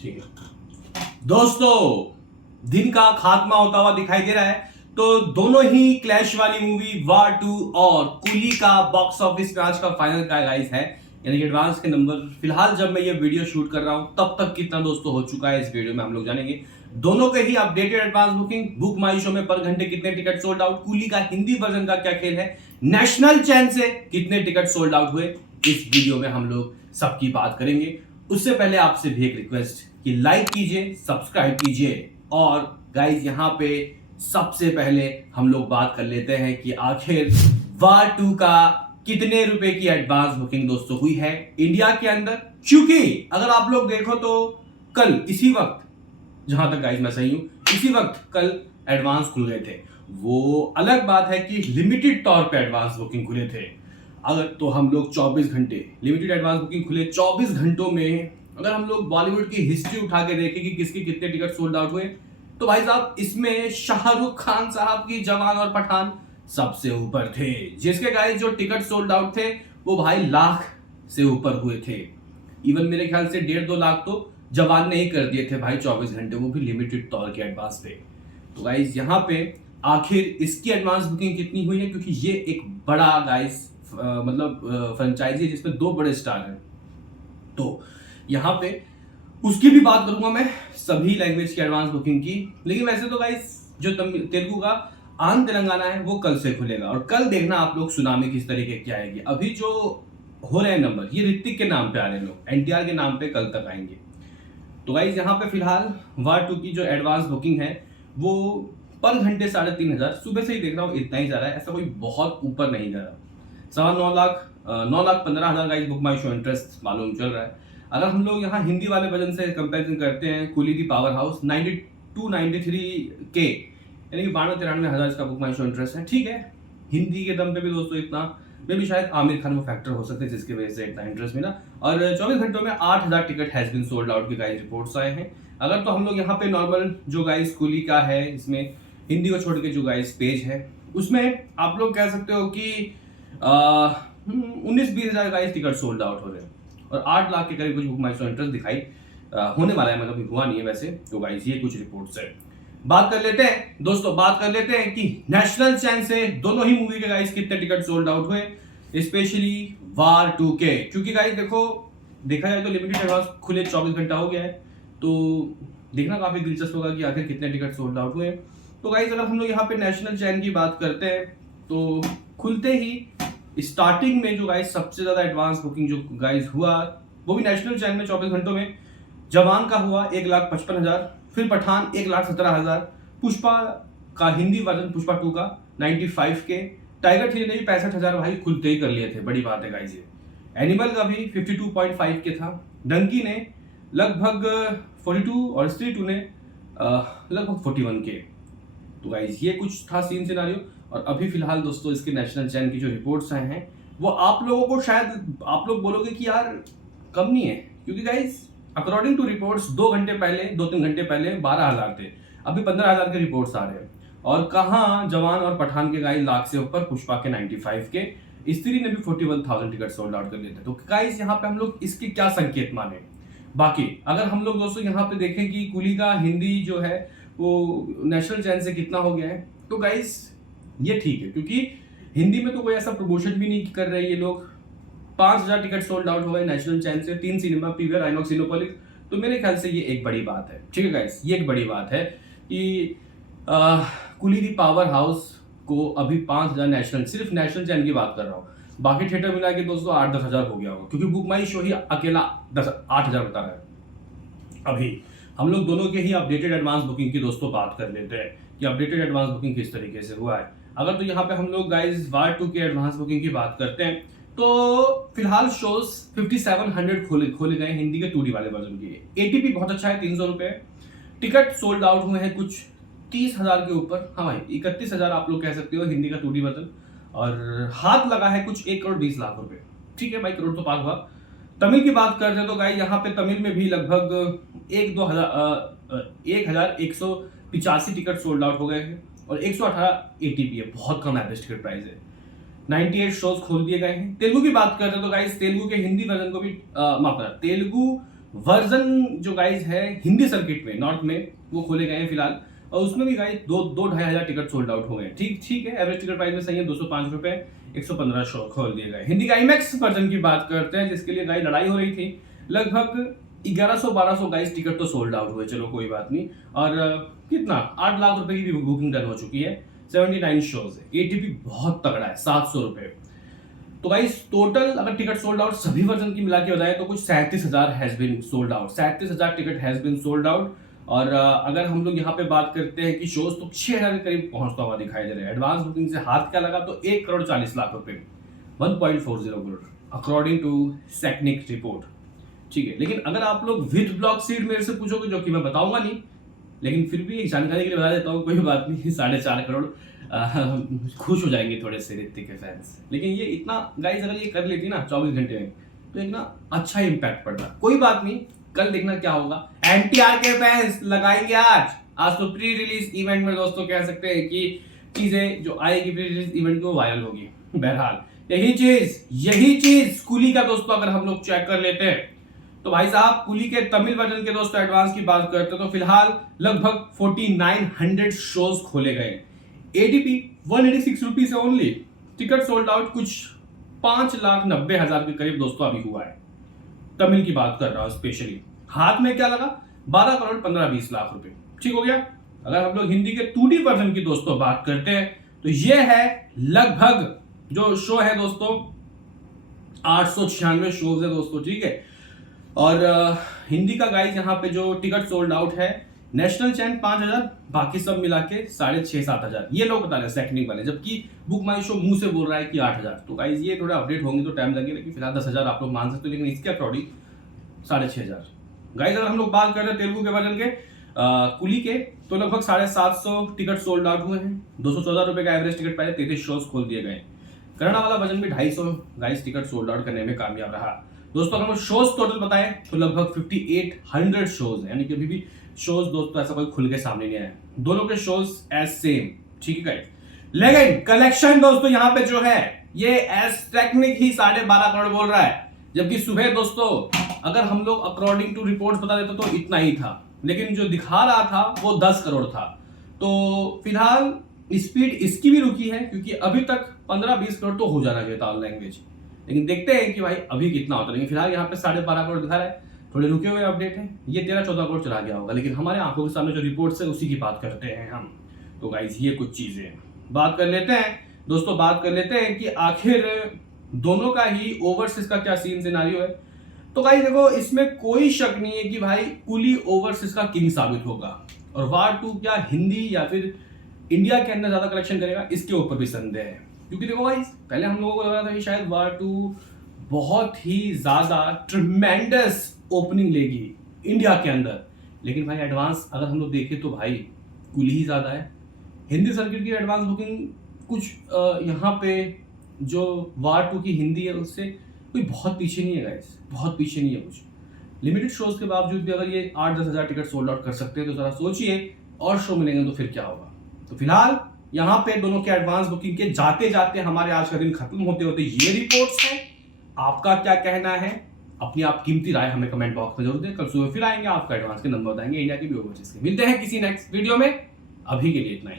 ठीक है दोस्तों, दिन का खात्मा होता हुआ दिखाई दे रहा है। तो दोनों ही क्लैश वाली मूवी वार 2 और कूली का बॉक्स ऑफिस पे आज का फाइनल का गाइस है, यानी कि एडवांस के नंबर। फिलहाल जब मैं ये वीडियो शूट कर रहा हूं तब तक कितना दोस्तों हो चुका है इस वीडियो में हम लोग जानेंगे। दोनों के ही अपडेटेड एडवांस बुकिंग, बुक माई शो में पर घंटे कितने टिकट सोल्ड आउट, कूली का हिंदी वर्जन का क्या खेल है, नेशनल चैन से कितने टिकट सोल्ड आउट हुए, इस वीडियो में हम लोग सबकी बात करेंगे। उससे पहले आपसे भी एक रिक्वेस्ट कि लाइक कीजिए, सब्सक्राइब कीजिए और गाइस यहां पे सबसे पहले हम लोग बात कर लेते हैं कि आखिर वार 2 का कितने रुपए की एडवांस बुकिंग दोस्तों हुई है इंडिया के अंदर। क्योंकि अगर आप लोग देखो तो कल इसी वक्त, जहां तक गाइस मैं सही हूं, इसी वक्त कल एडवांस खुल गए थे। वो अलग बात है कि लिमिटेड तौर पे एडवांस बुकिंग खुले थे। अगर तो हम लोग 24 घंटे लिमिटेड एडवांस बुकिंग खुले, 24 घंटों में अगर हम लोग बॉलीवुड की हिस्ट्री उठा के देखें कि किसके कितने टिकट सोल्ड आउट हुए, तो भाई साहब इसमें शाहरुख खान साहब की जवान और पठान सबसे ऊपर थे, जिसके गाइस जो टिकट सोल्ड आउट थे वो भाई लाख से ऊपर हुए थे। इवन मेरे ख्याल से 1.5-2 लाख तो जवान ने ही कर दिए थे भाई 24 घंटे, वो भी लिमिटेड तौर के एडवांस पे। तो गाइस यहाँ पे आखिर इसकी एडवांस बुकिंग कितनी हुई है, क्योंकि ये एक बड़ा गाइस मतलब फ्रेंचाइजी है जिसमें 2 बड़े स्टार हैं। तो यहाँ पे उसकी भी बात करूंगा मैं, सभी लैंग्वेज की एडवांस बुकिंग की। लेकिन वैसे तो गाइस जो तेलुगु का आंध्र तेलंगाना है वो कल से खुलेगा, और कल देखना आप लोग सुनामी किस तरीके की आएगी। अभी जो हो रहे हैं नंबर, ये ऋतिक के नाम पे आ रहे हैं, लोग एनटीआर के नाम पे कल तक आएंगे। तो गाइस यहाँ पे फिलहाल वार 2 की जो एडवांस बुकिंग है वो पर घंटे 3,500, सुबह से ही देख रहा हूँ इतना ही जा रहा है, ऐसा कोई बहुत ऊपर नहीं जा रहा। 9,15,000 गाइस बुक माई शो इंटरेस्ट मालूम चल रहा है। अगर हम लोग यहाँ हिंदी वाले वर्जन से कंपैरिजन करते हैं, कूली दी पावर हाउस 92-93 के, यानी कि 92-93 हज़ार इसका बुक माई शो इंटरेस्ट है। ठीक है, हिंदी के दम पे भी दोस्तों इतना में भी शायद आमिर खान वो फैक्टर हो सकते हैं जिसकी वजह से इतना इंटरेस्ट मिला। और 24 घंटों में 8,000 ticket has been sold out की गाइस रिपोर्ट्स आए हैं। अगर तो हम लोग यहाँ पे नॉर्मल जो गाइस कूली का है, इसमें हिंदी को छोड़ के जो गाइस पेज है उसमें आप लोग कह सकते हो कि 19-20 हज़ार गाइस टिकट सोल्ड आउट हो रहे हैं, और 8 लाख के करीब कुछ बुक माई शो इंटरेस्ट दिखाई होने वाला है, मतलब हुआ नहीं है वैसे। तो गाइस ये कुछ रिपोर्ट्स है। बात कर लेते हैं दोस्तों, बात कर लेते हैं कि नेशनल चैन से दोनों ही मूवी के गाइस कितने टिकट सोल्ड आउट हुए, स्पेशली वार 2 के। क्योंकि गाइस देखो, देखा जाए तो लिमिटेड एडवांस खुले 24 घंटा हो गया है, तो देखना काफी दिलचस्प होगा कि आखिर कितने टिकट सोल्ड आउट हुए। तो गाइस अगर हम लोग यहाँ पे नेशनल चैन की बात करते हैं तो खुलते ही स्टार्टिंग में जो गाइस सबसे ज्यादा एडवांस बुकिंग जो गाइस हुआ वो भी नेशनल चैन में 24 घंटों में जवान का हुआ 1,55,000, फिर पठान 1,17,000, पुष्पा का हिंदी वर्जन पुष्पा 2 का 95 के, टाइगर 3 ने भी 65,000 भाई खुलते ही कर लिए थे, बड़ी बात है गाइस ये। एनिमल का भी 52.5 के था, डंकी ने लगभग 42 और स्त्री 2 ने लगभग 41 के। तो गाइस ये कुछ था सीन सिनारियो। और अभी फिलहाल दोस्तों इसके नेशनल चैन की जो रिपोर्ट्स आए हैं वो आप लोगों को शायद आप लोग बोलोगे कि यार कम नहीं है, क्योंकि गाइस अकॉर्डिंग टू रिपोर्ट्स 2-3 घंटे पहले 12,000 थे, अभी 15,000 के रिपोर्ट्स आ रहे हैं। और कहाँ जवान और पठान के गाइस लाख से ऊपर, पुष्पा के 95 के, स्त्री ने भी 41,000 टिकट सोल्ड आउट कर लिए थे। तो गाइस यहाँ पे हम लोग इसके क्या संकेत माने। बाकी अगर हम लोग दोस्तों यहाँ पे देखें कि कूली का हिंदी जो है वो नेशनल चैन से कितना हो गया है, तो गाइस ये ठीक है, क्योंकि हिंदी में तो कोई ऐसा प्रमोशन भी नहीं कर रहे ये लोग। 5,000 टिकट सोल्ड आउट हो गए नेशनल चैन से, 3 सिनेमा, पीवीआर, आइनॉक्स, सिनेपोलिस। तो मेरे ख्याल से ये एक बड़ी बात है। ठीक है गाइस, ये एक बड़ी बात है कि कूली दी पावर हाउस को अभी 5,000 नेशनल, सिर्फ नेशनल चैन की बात कर रहा हूँ, बाकी थिएटर मिला के दोस्तों 8-10 हज़ार हो गया होगा, क्योंकि बुक माई शो ही अकेला 8,000 बता रहा है। अभी हम लोग दोनों के ही अपडेटेड एडवांस बुकिंग की दोस्तों बात कर लेते हैं कि अपडेटेड एडवांस बुकिंग किस तरीके से हुआ है। अगर तो यहाँ पे हम लोग गाइस वार 2 के एडवांस बुकिंग की बात करते हैं तो फिलहाल शोज 5700 खोले गए हिंदी के 2D वाले वर्जन के। एटीपी बहुत अच्छा है, 300 रुपए। टिकट सोल्ड आउट हुए हैं कुछ 30,000 के ऊपर, हाँ भाई 31,000 आप लोग कह सकते हो हिंदी का 2D वर्जन, और हाथ लगा है कुछ 1,20,00,000 रुपए। ठीक है भाई, करोड़ तो पार हुआ। तमिल की बात करते हैं तो गाइस यहाँ पे तमिल में भी लगभग 1,185 टिकट सोल्ड आउट हो गए हैं, और 118 एटीपी है, बहुत कम एवरेज टिकट प्राइस है। 98 शोज खोल दिए गए हैं। तेलुगु की बात करते हैं तो गाइस तेलुगु के हिंदी वर्जन को भी माफ करना, तेलुगु वर्जन जो गाइज है हिंदी सर्किट में नॉर्थ में वो खोले गए हैं फिलहाल, और उसमें भी गाइज 2-2,500 टिकट सोल्ड आउट हो गए। ठीक है, एवरेज टिकट प्राइस में सही है, 205 रुपए, 115 शो खोल दिए गए। हिंदी का IMAX वर्जन की बात करते हैं जिसके लिए गाइज लड़ाई हो रही थी, लगभग 1100-1200 गाइज टिकट तो सोल्ड आउट हुए, चलो कोई बात नहीं। और कितना 8 लाख रुपए की भी बुकिंग डन हो चुकी है, 79 शोज है। ATP बहुत तगड़ा है, 700 रुपए। तो गाइस टोटल अगर टिकट सोल्ड आउट सभी वर्जन की मिला के बताएं तो कुछ 37,000 has been sold out, 37,000 ticket has been sold out. और अगर हम लोग यहाँ पे बात करते हैं कि शोज तो 6,000 के करीब पहुंचता हुआ दिखाई दे रहा है। एडवांस बुकिंग से हाथ क्या लगा तो 1,40,00,000 रुपए, 1.40 करोड़ अकॉर्डिंग टू सेक्निक रिपोर्ट। ठीक है, लेकिन अगर आप लोग विद ब्लॉक सीट मेरे से पूछोगे, जो कि मैं बताऊंगा नहीं, लेकिन फिर भी एक जानकारी के लिए बता देता हूँ, कोई बात नहीं, 4.5 करोड़ खुश हो जाएंगे थोड़े से ऋतिक के फैंस। लेकिन ये इतना गाइस अगर ये कर लेती ना 24 घंटे में तो एक ना अच्छा इम्पैक्ट पड़ता। कोई बात नहीं, कल देखना क्या होगा। NTR के फैंस लगाएंगे आज तो प्री रिलीज इवेंट में दोस्तों कह सकते हैं कि चीजें जो आएगी प्री रिलीज इवेंट को वायरल होगी। बहरहाल यही चीज कुली का दोस्तों अगर हम लोग चेक कर लेते हैं तो भाई साहब कुली के तमिल वर्जन के दोस्तों एडवांस की बात करते हैं तो फिलहाल लगभग 4900 शोज खोले गए। ATP 186 रुपीज से ओनली। टिकट सोल्ड आउट कुछ 5,90,000 के करीब दोस्तों अभी हुआ है। तमिल की बात कर रहा हूं स्पेशली। हाथ में क्या लगा 12,15,20,00,000 रुपए। ठीक हो गया। अगर हम लोग हिंदी के 2D वर्जन की दोस्तों बात करते हैं तो ये है लगभग जो शो है दोस्तों 896 शोज है दोस्तों। ठीक है, और हिंदी का गाइस यहाँ पे जो टिकट सोल्ड आउट है नेशनल चैन 5,000, बाकी सब मिला के 6,500-7,000 ये लोग बता रहे हैं सेक्निक वाले, जबकि बुक माई शो मुंह से बोल रहा है कि 8,000। तो गाइस ये थोड़ा अपडेट होंगे तो टाइम लगेगा, लेकिन फिलहाल 10,000 आप लोग मान सकते हो, लेकिन इसके अकॉर्डिंग 6,500। गाइस अगर हम लोग बात कर रहे हैं तेलुगु के वर्जन के कुली के तो लगभग 750 टिकट सोल्ड आउट हुए हैं। 214 रुपए का एवरेज टिकट प्राइस, 33 शोज खोल दिए गए। कन्नड़ा वाला वर्जन भी 250 गाइस टिकट सोल्ड आउट करने में कामयाब रहा। दोस्तों अगर हम शोज टोटल बताएं तो लगभग 5,800 शोज है, यानी कि अभी भी शोज दोस्तों ऐसा कोई खुल के सामने नहीं आया। दोनों के शोज एज सेम। ठीक है, लेकिन कलेक्शन दोस्तों यहाँ पे जो है ये एज टेक्निक ही 12.5 करोड़ बोल रहा है, जबकि सुबह दोस्तों अगर हम लोग अकॉर्डिंग टू रिपोर्ट्स बता देते तो इतना ही था, लेकिन जो दिखा रहा था वो 10 करोड़ था। तो फिलहाल स्पीड इसकी भी रुकी है क्योंकि अभी तक 15-20 करोड़ तो हो जाना चाहिए था ऑल लैंग्वेज, लेकिन देखते हैं कि भाई अभी कितना होता है। लेकिन फिलहाल यहाँ पे 12.5 करोड़ दिखा रहा है, थोड़े रुके हुए अपडेट है, ये 13-14 करोड़ चला गया होगा, लेकिन हमारे आंखों के सामने जो रिपोर्ट्स है उसी की बात करते हैं हम। तो गाइस ये कुछ चीजें बात कर लेते हैं दोस्तों, बात कर लेते हैं कि आखिर दोनों का ही ओवरसीज का क्या सीन सिनारियो है। तो गाइस देखो इसमें कोई शक नहीं है कि भाई कुली ओवरसीज का किंग साबित होगा, और वार 2 क्या हिंदी या फिर इंडिया के अंदर ज्यादा कलेक्शन करेगा इसके ऊपर भी संदेह है। क्योंकि देखो गाइस पहले हम लोगों को लग रहा था कि शायद वार 2 बहुत ही ज्यादा ट्रिमेंडस ओपनिंग लेगी इंडिया के अंदर, लेकिन भाई एडवांस अगर हम लोग देखें तो भाई कुली ही ज्यादा है। हिंदी सर्किट की एडवांस बुकिंग कुछ यहाँ पे जो वार 2 की हिंदी है उससे कोई बहुत पीछे नहीं है गाइस, बहुत पीछे नहीं है कुछ। लिमिटेड शोज के बावजूद भी अगर ये 8-10 हज़ार टिकट सोल्ड आउट कर सकते हैं तो जरा सोचिए और शो मिलेंगे तो फिर क्या होगा। तो फिलहाल यहाँ पे दोनों के एडवांस बुकिंग के जाते जाते हमारे आज का दिन खत्म होते होते ये रिपोर्ट्स हैं। आपका क्या कहना है, अपनी आप कीमती राय हमें कमेंट बॉक्स में जरूर दें। कल सुबह फिर आएंगे, आपका एडवांस के नंबर बताएंगे इंडिया के भी ओवरसीज के। मिलते हैं किसी नेक्स्ट वीडियो में, अभी के लिए इतना ही।